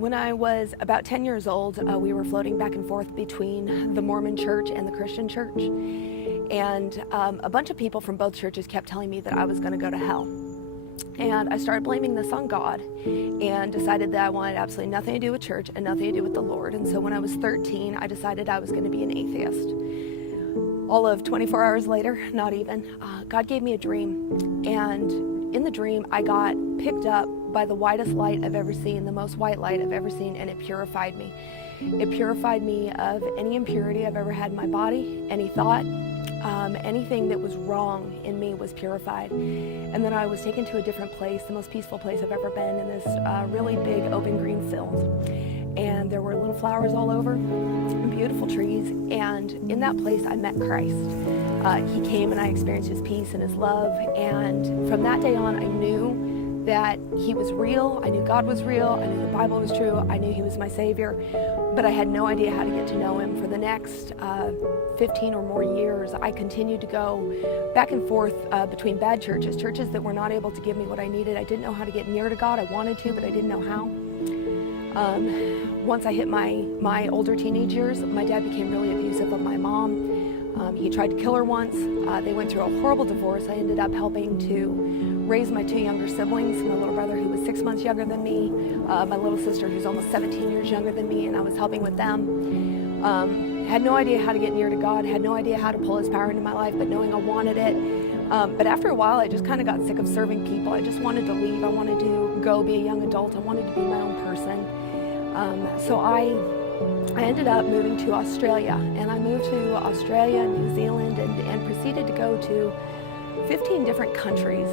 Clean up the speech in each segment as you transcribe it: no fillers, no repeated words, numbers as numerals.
When I was about 10 years old, we were floating back and forth between the Mormon church and the Christian church. And a bunch of people from both churches kept telling me that I was going to go to hell. And I started blaming this on God and decided that I wanted absolutely nothing to do with church and nothing to do with the Lord. And so when I was 13, I decided I was going to be an atheist. All of 24 hours later, not even, God gave me a dream. And in the dream, I got picked up by the whitest light I've ever seen, the most white light I've ever seen, and it purified me. It purified me of any impurity I've ever had in my body, any thought, anything that was wrong in me was purified. And then I was taken to a different place, the most peaceful place I've ever been, in this really big open green field. And there were little flowers all over, and beautiful trees, and in that place I met Christ. He came and I experienced his peace and his love, and from that day on I knew that he was real. I knew God was real. I knew the Bible was true. I knew he was my Savior, but I had no idea how to get to know him. For the next 15 or more years, I continued to go back and forth between bad churches that were not able to give me what I needed. I didn't know how to get near to God. I wanted to, but I didn't know how. Once I hit my older teenage years, my dad became really abusive of my mom. He tried to kill her once. They went through a horrible divorce. I ended up helping to raise my two younger siblings, my little brother who was 6 months younger than me, my little sister who's almost 17 years younger than me, and I was helping with them. Had no idea how to get near to God, had no idea how to pull his power into my life, but knowing I wanted it. But after a while, I just kind of got sick of serving people. I just wanted to leave. I wanted to go be a young adult. I wanted to be my own person. So I ended up moving to Australia, and I moved to Australia and New Zealand and proceeded to go to 15 different countries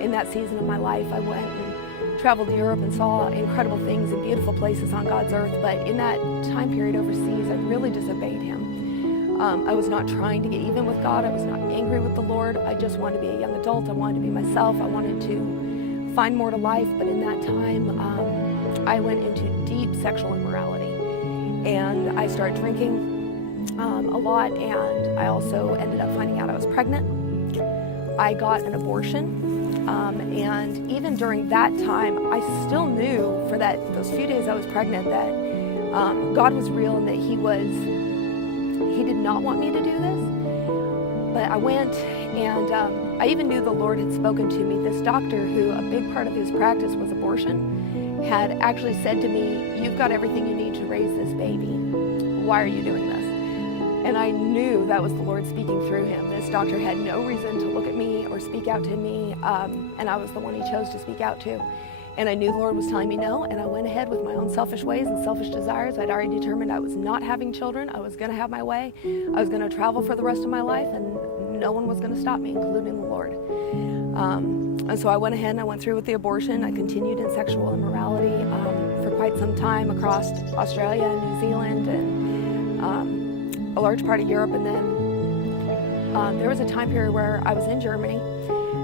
in that season of my life. I went and traveled to Europe and saw incredible things and beautiful places on God's earth, but in that time period overseas, I really disobeyed him. I was not trying to get even with God. I was not angry with the Lord. I just wanted to be a young adult. I wanted to be myself. I wanted to find more to life, but in that time, I went into deep sexual immorality, and I started drinking a lot, and I also ended up finding out I was pregnant. I got an abortion, and even during that time, I still knew for those few days I was pregnant that God was real and that He did not want me to do this. But I went, and I even knew the Lord had spoken to me. This doctor, who a big part of his practice was abortion, had actually said to me, "You've got everything you need to raise this baby. Why are you doing this?" And I knew that was the Lord speaking through him. This doctor had no reason to look at me or speak out to me, and I was the one he chose to speak out to. And I knew the Lord was telling me no, and I went ahead with my own selfish ways and selfish desires. I'd already determined I was not having children. I was going to have my way. I was going to travel for the rest of my life, and no one was going to stop me, including the Lord. And so I went ahead and I went through with the abortion. I continued in sexual immorality for quite some time across Australia and New Zealand and a large part of Europe. And then there was a time period where I was in Germany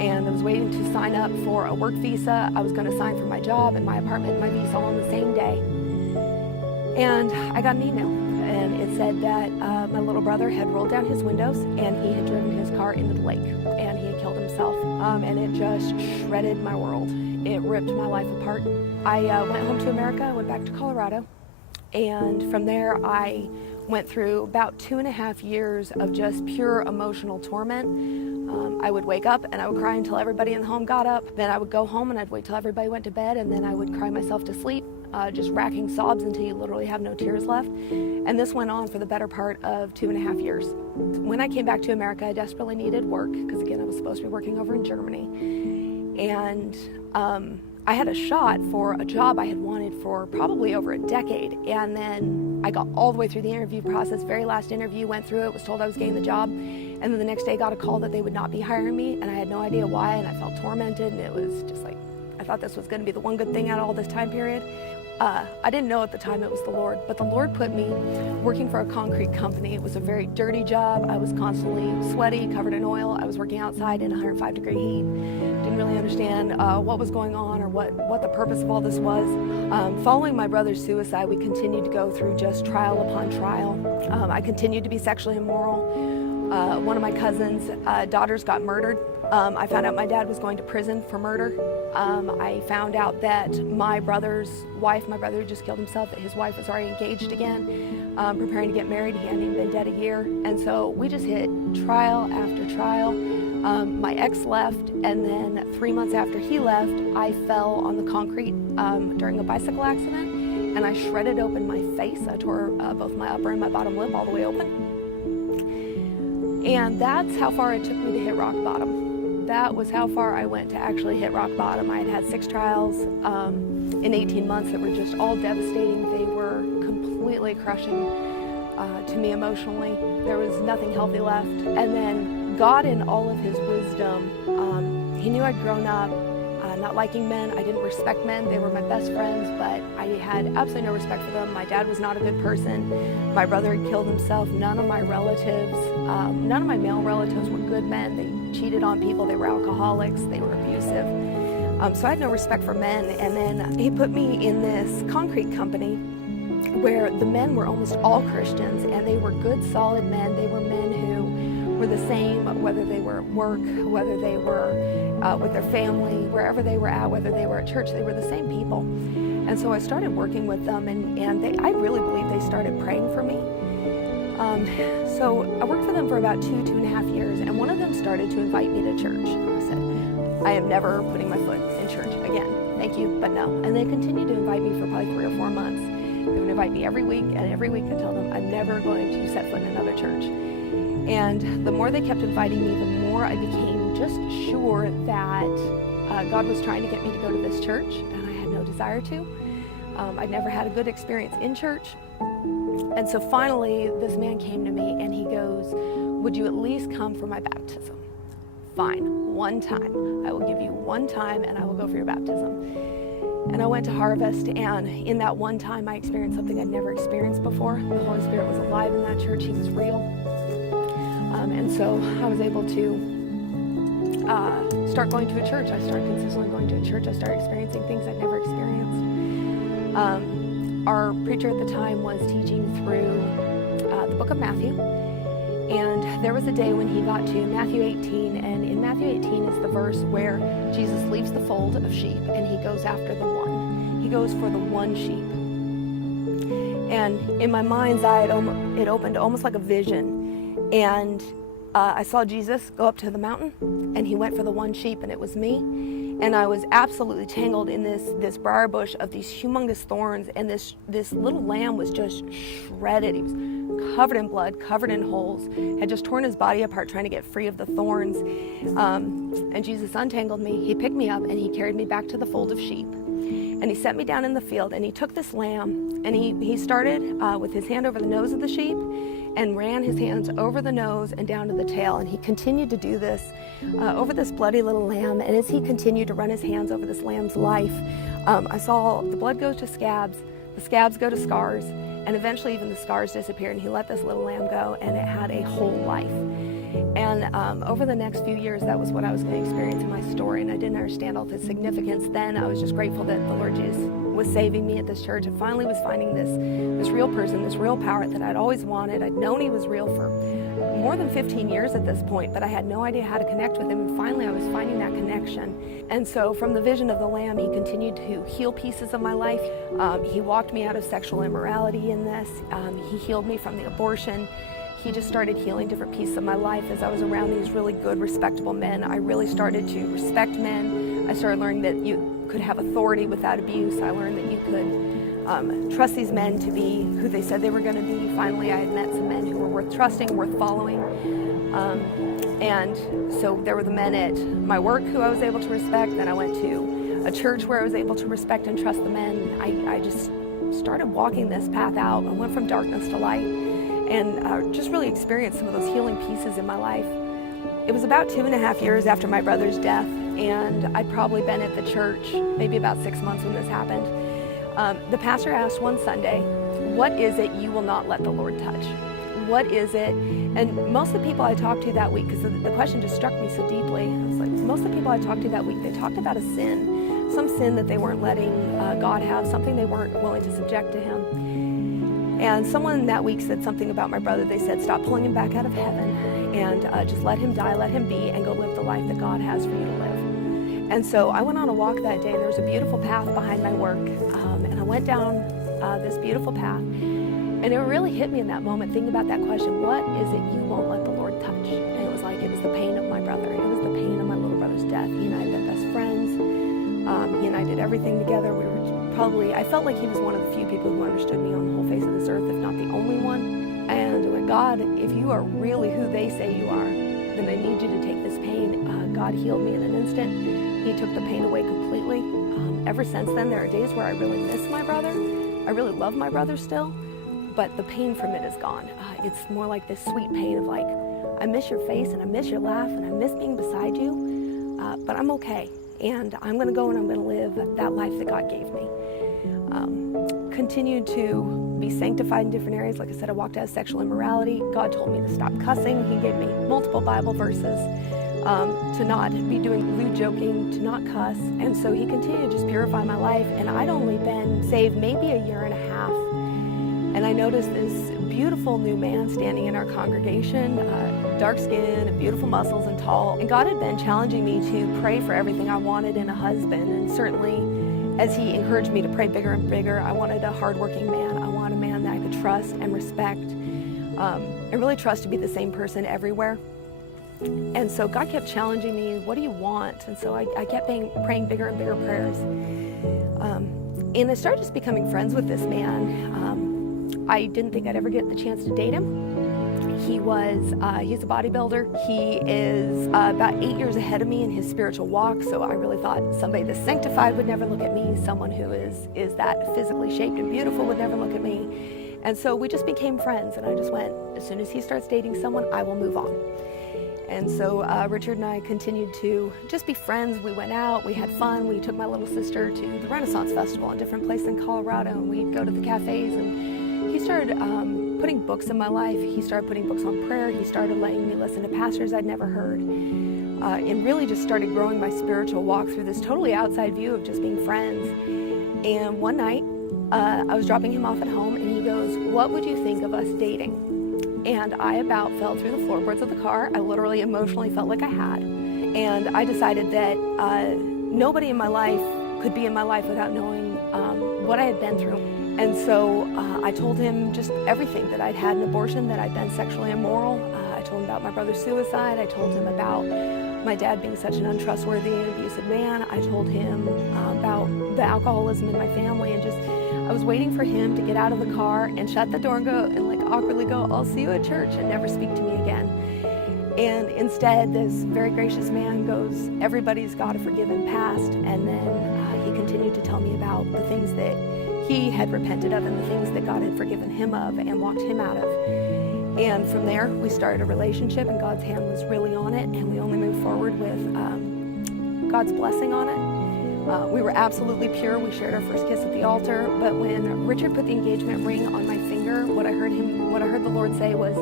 and I was waiting to sign up for a work visa. I was going to sign for my job and my apartment and my visa all on the same day. And I got an email, and it said that my little brother had rolled down his windows and he had driven his car into the lake and he had killed himself. And it just shredded my world. It ripped my life apart. I went home to America. I went back to Colorado, and from there I went through about 2.5 years of just pure emotional torment. I would wake up and I would cry until everybody in the home got up. Then I would go home and I'd wait till everybody went to bed, and then I would cry myself to sleep, just racking sobs until you literally have no tears left. And this went on for the better part of 2.5 years. When I came back to America, I desperately needed work because, again, I was supposed to be working over in Germany. And I had a shot for a job I had wanted for probably over a decade. And then I got all the way through the interview process. Very last interview, went through it, was told I was getting the job. And then the next day got a call that they would not be hiring me. And I had no idea why. And I felt tormented. And it was just like, I thought this was going to be the one good thing out of all this time period. I didn't know at the time it was the Lord, but the Lord put me working for a concrete company. It was a very dirty job. I was constantly sweaty, covered in oil. I was working outside in 105-degree heat. Didn't really understand what was going on or what the purpose of all this was. Following my brother's suicide, we continued to go through just trial upon trial. I continued to be sexually immoral. One of my cousin's daughters got murdered. I found out my dad was going to prison for murder. I found out that my brother's wife, my brother who just killed himself, that his wife was already engaged again, preparing to get married. He hadn't even been dead a year. And so we just hit trial after trial. My ex left, and then 3 months after he left, I fell on the concrete during a bicycle accident, and I shredded open my face. I tore both my upper and my bottom lip all the way open. And that's how far it took me to hit rock bottom. That was how far I went to actually hit rock bottom. I had had 6 trials in 18 months that were just all devastating. They were completely crushing to me emotionally. There was nothing healthy left. And then God, in all of his wisdom, he knew I'd grown up not liking men. I didn't respect men. They were my best friends, but I had absolutely no respect for them. My dad was not a good person. My brother had killed himself. None of my relatives, none of my male relatives were good men. They cheated on people. They were alcoholics. They were abusive. So I had no respect for men. And then he put me in this concrete company where the men were almost all Christians, and they were good, solid men. They were men who were the same, whether they were at work, whether they were with their family, wherever they were at, whether they were at church, they were the same people. And so I started working with them, and I really believe they started praying for me. So I worked for them for about 2.5 years, and one of them started to invite me to church. I said, I am never putting my foot in church again. Thank you, but no. And they continued to invite me for probably 3 or 4 months. They would invite me every week, and every week I tell them I'm never going to set foot in another church. And the more they kept inviting me, the more I became just sure that God was trying to get me to go to this church, and I had no desire to. I'd never had a good experience in church. And so finally, this man came to me and he goes, would you at least come for my baptism? Fine, one time. I will give you one time and I will go for your baptism. And I went to Harvest, and in that one time I experienced something I'd never experienced before. The Holy Spirit was alive in that church. He was real. And so I was able to start going to a church. I started consistently going to a church. I started experiencing things I'd never experienced. Our preacher at the time was teaching through the book of Matthew. And there was a day when he got to Matthew 18, and in Matthew 18 is the verse where Jesus leaves the fold of sheep and he goes after the one. He goes for the one sheep. And in my mind's eye, it opened almost like a vision. And I saw Jesus go up to the mountain, and he went for the one sheep, and it was me. And I was absolutely tangled in this briar bush of these humongous thorns, and this little lamb was just shredded. He was covered in blood, covered in holes, had just torn his body apart trying to get free of the thorns. And Jesus untangled me. He picked me up, and he carried me back to the fold of sheep. And he set me down in the field, and he took this lamb, and he started with his hand over the nose of the sheep, and ran his hands over the nose and down to the tail. And he continued to do this over this bloody little lamb. And as he continued to run his hands over this lamb's life, I saw the blood go to scabs, the scabs go to scars, and eventually even the scars disappeared, and he let this little lamb go, and it had a whole life. And over the next few years, that was what I was going to experience in my story, and I didn't understand all the significance then. I was just grateful that the Lord Jesus was saving me at this church. I finally was finding this real person, this real power that I'd always wanted. I'd known he was real for more than 15 years at this point, but I had no idea how to connect with him, and finally I was finding that connection. And so from the vision of the lamb, he continued to heal pieces of my life. He walked me out of sexual immorality in this. He healed me from the abortion. He just started healing different pieces of my life. As I was around these really good, respectable men, I really started to respect men. I started learning that you could have authority without abuse. I learned that you could trust these men to be who they said they were going to be. Finally, I had met some men who were worth trusting, worth following. And so there were the men at my work who I was able to respect. Then I went to a church where I was able to respect and trust the men. I just started walking this path out. I went from darkness to light, and just really experienced some of those healing pieces in my life. It was about 2.5 years after my brother's death, and I'd probably been at the church maybe about 6 months when this happened. The pastor asked one Sunday, what is it you will not let the Lord touch? What is it? And most of the people I talked to that week, because the question just struck me so deeply, I was like, most of the people I talked to that week, they talked about a sin, some sin that they weren't letting God have, something they weren't willing to subject to him. And someone that week said something about my brother. They said, stop pulling him back out of heaven and just let him die, let him be, and go live the life that God has for you to live. And so I went on a walk that day. There was a beautiful path behind my work, and I went down this beautiful path, and it really hit me in that moment, thinking about that question, what is it you won't let the Lord touch? And it was like, it was the pain of my brother. It was the pain of my little brother's death. He and I had been best friends. He and I did everything together. We were probably, I felt like he was one of the few people who understood me on the whole face of this earth, if not the only one. And I went, God, if you are really who they say you are, then I need you to take this pain. God healed me in an instant. He took the pain away completely. Ever since then, there are days where I really miss my brother. I really love my brother still, but the pain from it is gone. It's more like this sweet pain of like, I miss your face and I miss your laugh and I miss being beside you, but I'm okay. And I'm gonna go and I'm gonna live that life that God gave me. Continued to be sanctified in different areas. Like I said, I walked out of sexual immorality. God told me to stop cussing. He gave me multiple Bible verses. To not be doing lewd joking, to not cuss. And so he continued to just purify my life. And I'd only been saved maybe a year and a half. And I noticed this beautiful new man standing in our congregation, dark skin, beautiful muscles, and tall. And God had been challenging me to pray for everything I wanted in a husband. And certainly, as he encouraged me to pray bigger and bigger, I wanted a hardworking man. I wanted a man that I could trust and respect, and really trust to be the same person everywhere. And so God kept challenging me, what do you want? And so I kept praying bigger and bigger prayers. And I started just becoming friends with this man. I didn't think I'd ever get the chance to date him. He's a bodybuilder. He is about 8 years ahead of me in his spiritual walk. So I really thought somebody that's sanctified would never look at me. Someone who is that physically shaped and beautiful would never look at me. And so we just became friends. And I just went, as soon as he starts dating someone, I will move on. And so Richard and I continued to just be friends. We went out, we had fun. We took my little sister to the Renaissance Festival in different places in Colorado, and we'd go to the cafes. And he started putting books in my life. He started putting books on prayer. He started letting me listen to pastors I'd never heard, and really just started growing my spiritual walk through this totally outside view of just being friends. And one night, I was dropping him off at home, and he goes, "What would you think of us dating?" And I about fell through the floorboards of the car. I literally emotionally felt like I had. And I decided that nobody in my life could be in my life without knowing what I had been through. And so I told him just everything, that I'd had an abortion, that I'd been sexually immoral. I told him about my brother's suicide. I told him about my dad being such an untrustworthy and abusive man. I told him about the alcoholism in my family, and just I was waiting for him to get out of the car and shut the door and go and like awkwardly go, "I'll see you at church," and never speak to me again. And instead, this very gracious man goes, "Everybody's got a forgiven past." And then he continued to tell me about the things that he had repented of and the things that God had forgiven him of and walked him out of. And from there, we started a relationship, and God's hand was really on it, and we only moved forward with God's blessing on it. We were absolutely pure. We shared our first kiss at the altar. But when Richard put the engagement ring on my finger, what I heard the Lord say was,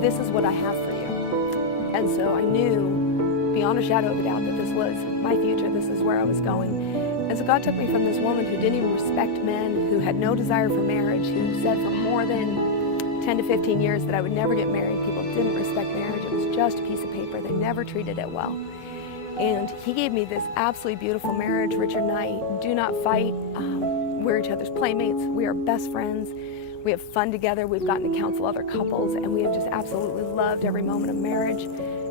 "This is what I have for you." And so I knew, beyond a shadow of a doubt, that this was my future. This is where I was going. And so God took me from this woman who didn't even respect men, who had no desire for marriage, who said for more than 10 to 15 years that I would never get married. People didn't respect marriage. It was just a piece of paper. They never treated it well. And he gave me this absolutely beautiful marriage. Richard and I do not fight. We're each other's playmates. We are best friends. We have fun together. We've gotten to counsel other couples, and we have just absolutely loved every moment of marriage.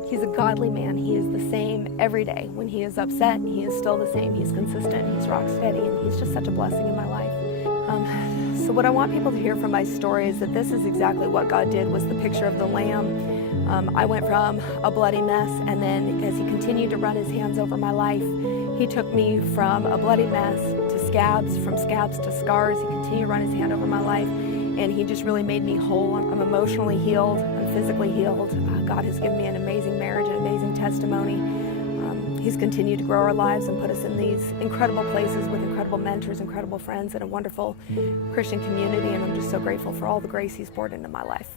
He's a godly man. He is the same every day. When he is upset, he is still the same. He's consistent. He's rock steady, and he's just such a blessing in my life. So what I want people to hear from my story is that this is exactly what God did, was the picture of the Lamb. I went from a bloody mess, and then as he continued to run his hands over my life, he took me from a bloody mess to scabs, from scabs to scars. He continued to run his hand over my life, and he just really made me whole. I'm emotionally healed. I'm physically healed. God has given me an amazing marriage, an amazing testimony. He's continued to grow our lives and put us in these incredible places with incredible mentors, incredible friends, and a wonderful Christian community, and I'm just so grateful for all the grace he's poured into my life.